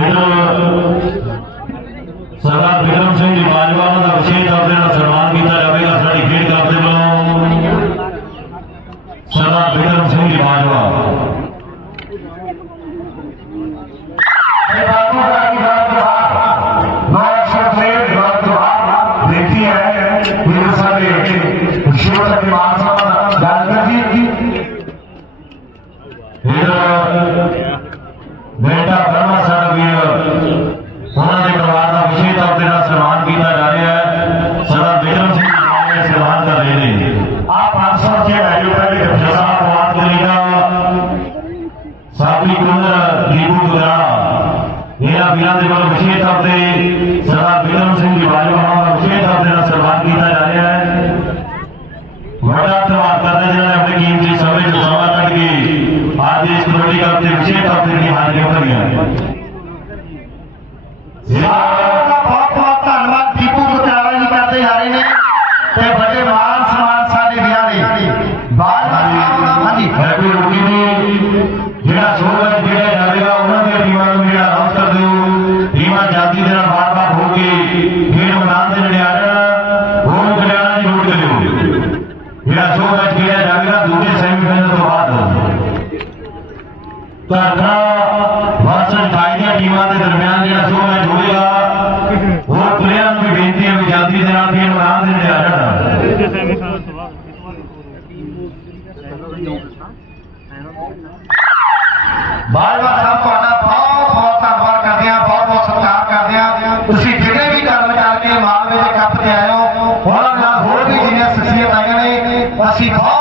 Yeah. بہت بہت دنواد کرتے ہیں بہت بہت ستکار کرتے ہیں تھی جنہیں بھی کرم کر کے مالوے کے کپ سے آئے ہونا ہوخصیت آئی نے ابھی بہت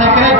secret okay.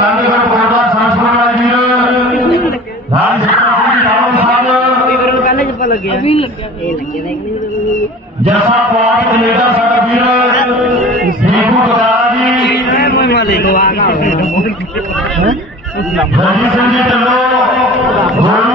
جیسا پاٹ کمیٹا سا جی والا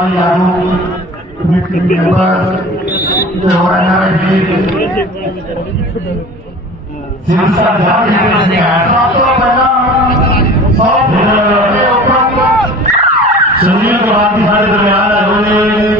Italiano, Mr. Gilbert, the Royal Navy. Since I've been here, I've been here. I've been here. I've been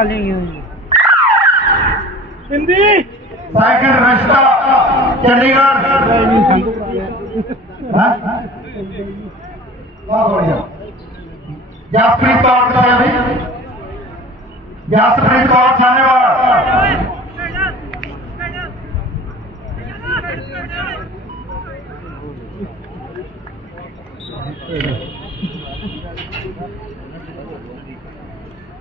Chandi گڑھ بڑی ہو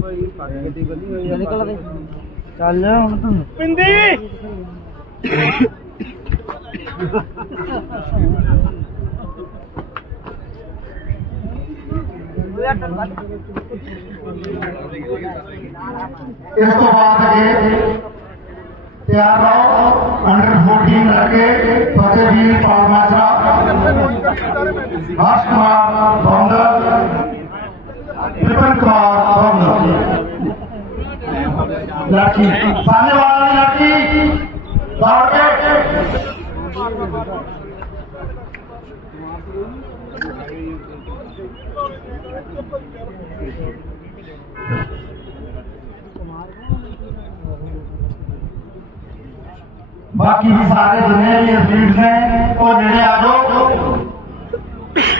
اس بعد روڈر فورٹین لڑکے بھی بند لانچ باقی سارے جن ہیں وہ جڑے آج